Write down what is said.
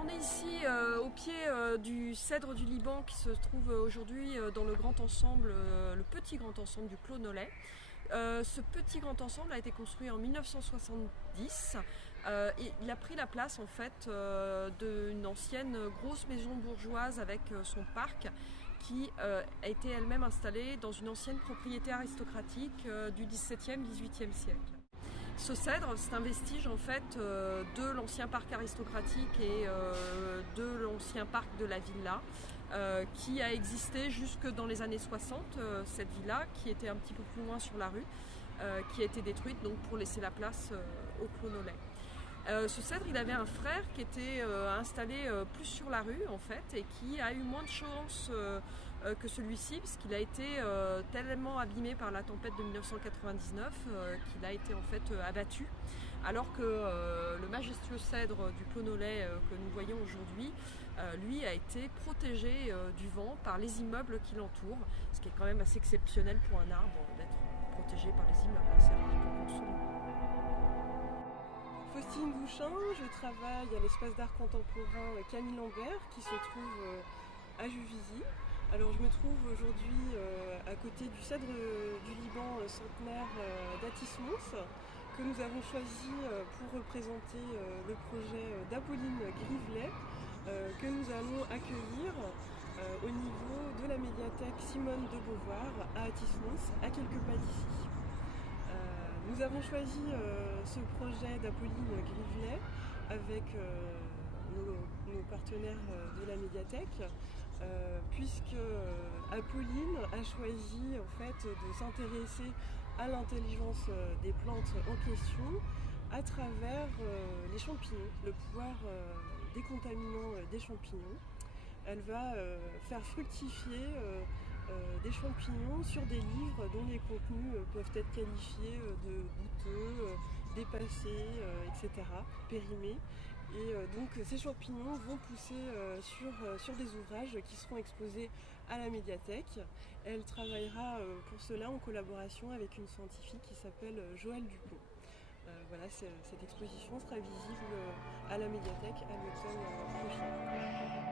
Alors on est ici au pied du cèdre du Liban qui se trouve aujourd'hui dans le grand ensemble, le petit grand ensemble du Clos Nolet. Ce petit grand ensemble a été construit en 1970 et il a pris la place en fait d'une ancienne grosse maison bourgeoise avec son parc qui a été elle-même installée dans une ancienne propriété aristocratique du XVIIe, XVIIIe siècle. Ce cèdre, c'est un vestige en fait de l'ancien parc aristocratique et de l'ancien parc de la villa qui a existé jusque dans les années 60, cette villa qui était un petit peu plus loin sur la rue, qui a été détruite donc pour laisser la place au Clos Nolet. Ce cèdre, il avait un frère qui était installé plus sur la rue en fait et qui a eu moins de chance que celui-ci parce qu'il a été tellement abîmé par la tempête de 1999 qu'il a été en fait abattu, alors que le majestueux cèdre du Clos Nolet que nous voyons aujourd'hui, lui a été protégé du vent par les immeubles qui l'entourent, ce qui est quand même assez exceptionnel pour un arbre d'être protégé par les immeubles, c'est rare qu'on consomme. Faustine Bouchin, je travaille à l'espace d'art contemporain Camille Lambert qui se trouve à Juvisy. Alors je me trouve aujourd'hui à côté du cèdre du Liban centenaire d'Athis-Mons que nous avons choisi pour représenter le projet d'Apolline Grivelet que nous allons accueillir au niveau de la médiathèque Simone de Beauvoir à Athis-Mons, à quelques pas d'ici. Nous avons choisi ce projet d'Apolline Grivelet avec nos partenaires de la médiathèque puisque Apolline a choisi en fait de s'intéresser à l'intelligence des plantes en question à travers les champignons, le pouvoir décontaminant des champignons. Elle va faire fructifier des champignons sur des livres dont les contenus peuvent être qualifiés de douteux, dépassés, etc., périmés. Et donc ces champignons vont pousser sur des ouvrages qui seront exposés à la médiathèque. Elle travaillera pour cela en collaboration avec une scientifique qui s'appelle Joëlle Dupont. Voilà, cette exposition sera visible à la médiathèque à l'automne prochain.